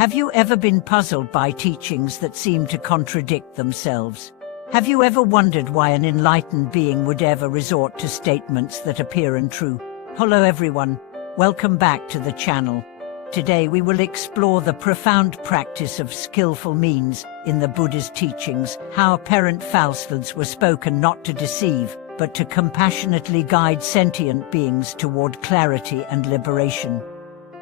Have you ever been puzzled by teachings that seem to contradict themselves? Have you ever wondered why an enlightened being would ever resort to statements that appear untrue? Hello everyone, welcome back to the channel. Today we will explore the profound practice of skillful means in the Buddha's teachings, how apparent falsehoods were spoken not to deceive, but to compassionately guide sentient beings toward clarity and liberation.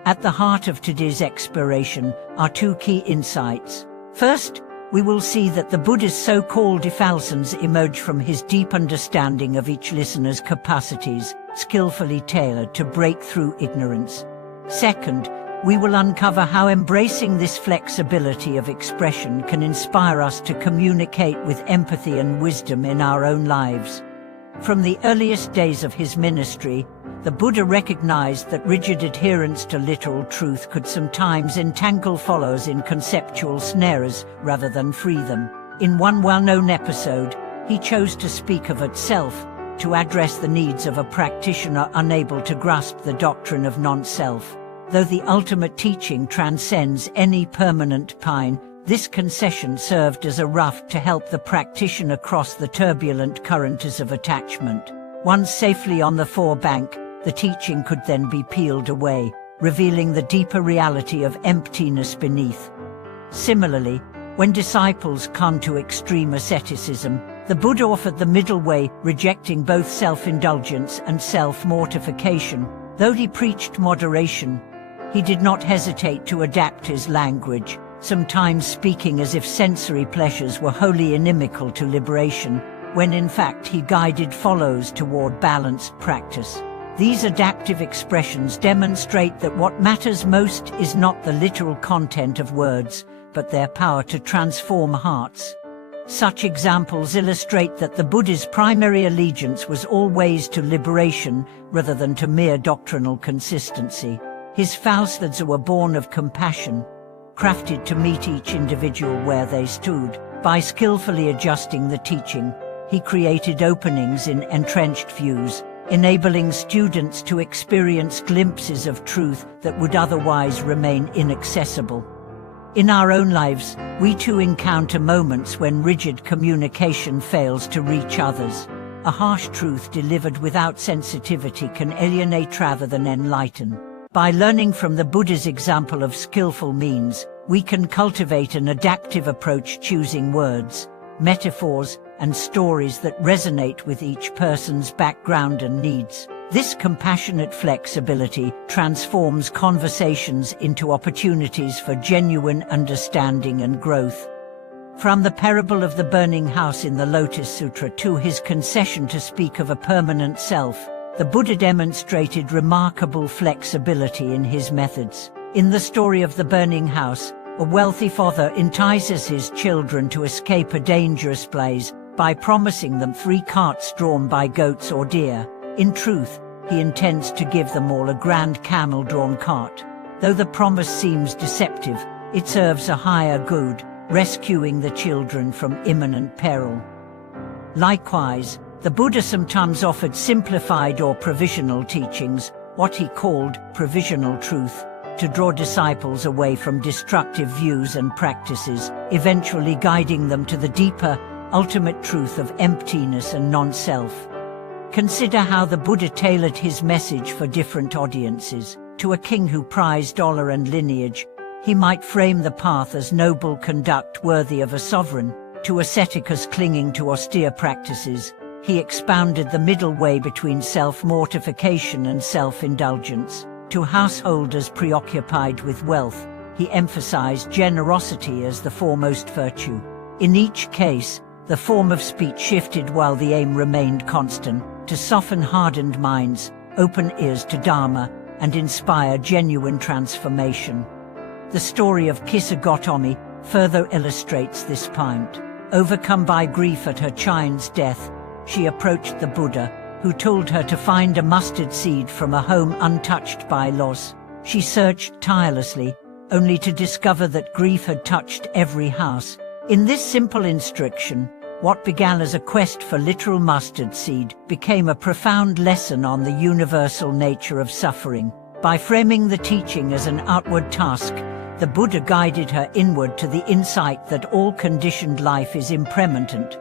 At the heart of today's exploration are two key insights. First, we will see that the Buddha's so-called falsehoods emerge from his deep understanding of each listener's capacities, skillfully tailored to break through ignorance. Second, we will uncover how embracing this flexibility of expression can inspire us to communicate with empathy and wisdom in our own lives. From the earliest days of his ministry, the Buddha recognized that rigid adherence to literal truth could sometimes entangle followers in conceptual snares rather than free them. In one well-known episode, he chose to speak of itself to address the needs of a practitioner unable to grasp the doctrine of non-self. Though the ultimate teaching transcends any permanent pain, this concession served as a raft to help the practitioner cross the turbulent currents of attachment. Once safely on the forebank, the teaching could then be peeled away, revealing the deeper reality of emptiness beneath. Similarly, when disciples come to extreme asceticism, the Buddha offered the middle way, rejecting both self-indulgence and self-mortification. Though he preached moderation, he did not hesitate to adapt his language, sometimes speaking as if sensory pleasures were wholly inimical to liberation, when in fact he guided followers toward balanced practice. These adaptive expressions demonstrate that what matters most is not the literal content of words, but their power to transform hearts. Such examples illustrate that the Buddha's primary allegiance was always to liberation rather than to mere doctrinal consistency. His falsehoods were born of compassion, crafted to meet each individual where they stood. By skillfully adjusting the teaching, he created openings in entrenched views, enabling students to experience glimpses of truth that would otherwise remain inaccessible. In our own lives, we too encounter moments when rigid communication fails to reach others. A harsh truth delivered without sensitivity can alienate rather than enlighten. By learning from the Buddha's example of skillful means, we can cultivate an adaptive approach, choosing words, metaphors, and stories that resonate with each person's background and needs. This compassionate flexibility transforms conversations into opportunities for genuine understanding and growth. From the parable of the burning house in the Lotus Sutra to his concession to speak of a permanent self, the Buddha demonstrated remarkable flexibility in his methods. In the story of the burning house, a wealthy father entices his children to escape a dangerous blaze by promising them 3 carts drawn by goats or deer. In truth, he intends to give them all a grand camel-drawn cart. Though the promise seems deceptive, it serves a higher good, rescuing the children from imminent peril. Likewise, the Buddha sometimes offered simplified or provisional teachings, what he called provisional truth, to draw disciples away from destructive views and practices, eventually guiding them to the deeper, ultimate truth of emptiness and non-self. Consider how the Buddha tailored his message for different audiences. To a king who prized honor and lineage, he might frame the path as noble conduct worthy of a sovereign. To asceticus clinging to austere practices, he expounded the middle way between self-mortification and self-indulgence. To householders preoccupied with wealth, he emphasized generosity as the foremost virtue. In each case, the form of speech shifted while the aim remained constant, to soften hardened minds, open ears to Dharma, and inspire genuine transformation. The story of Kisagotami further illustrates this point. Overcome by grief at her child's death, she approached the Buddha, who told her to find a mustard seed from a home untouched by loss. She searched tirelessly, only to discover that grief had touched every house. In this simple instruction, what began as a quest for literal mustard seed became a profound lesson on the universal nature of suffering. By framing the teaching as an outward task, the Buddha guided her inward to the insight that all conditioned life is impermanent.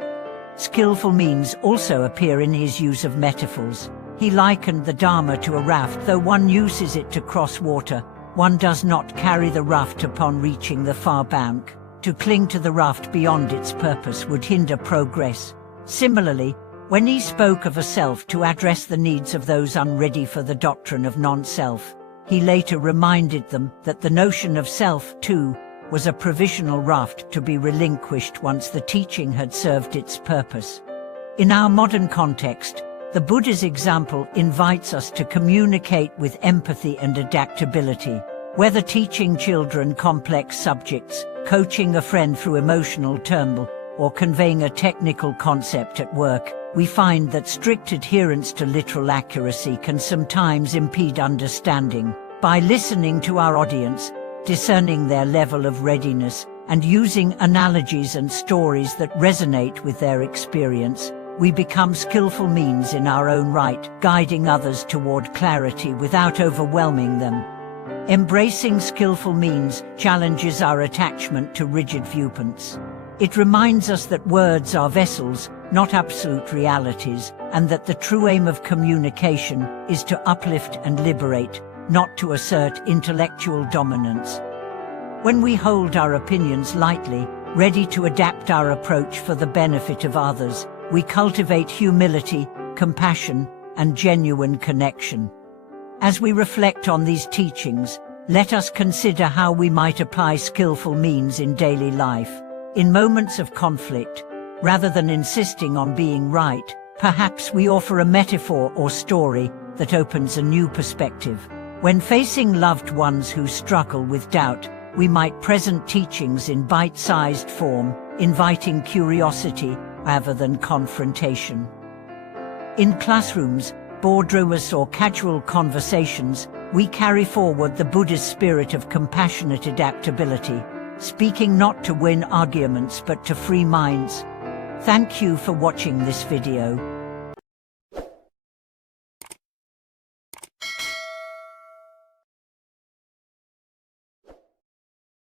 Skillful means also appear in his use of metaphors. He likened the Dharma to a raft. Though one uses it to cross water, one does not carry the raft upon reaching the far bank. To cling to the raft beyond its purpose would hinder progress. Similarly, when he spoke of a self to address the needs of those unready for the doctrine of non-self, he later reminded them that the notion of self, too, was a provisional raft to be relinquished once the teaching had served its purpose. In our modern context, the Buddha's example invites us to communicate with empathy and adaptability. Whether teaching children complex subjects, coaching a friend through emotional turmoil, or conveying a technical concept at work, we find that strict adherence to literal accuracy can sometimes impede understanding. By listening to our audience, discerning their level of readiness, and using analogies and stories that resonate with their experience, we become skillful means in our own right, guiding others toward clarity without overwhelming them. Embracing skillful means challenges our attachment to rigid viewpoints. It reminds us that words are vessels, not absolute realities, and that the true aim of communication is to uplift and liberate, not to assert intellectual dominance. When we hold our opinions lightly, ready to adapt our approach for the benefit of others, we cultivate humility, compassion, and genuine connection. As we reflect on these teachings, let us consider how we might apply skillful means in daily life. In moments of conflict, rather than insisting on being right, perhaps we offer a metaphor or story that opens a new perspective. When facing loved ones who struggle with doubt, we might present teachings in bite-sized form, inviting curiosity rather than confrontation. In classrooms, boardrooms, or casual conversations, we carry forward the Buddha's spirit of compassionate adaptability, speaking not to win arguments but to free minds. Thank you for watching this video.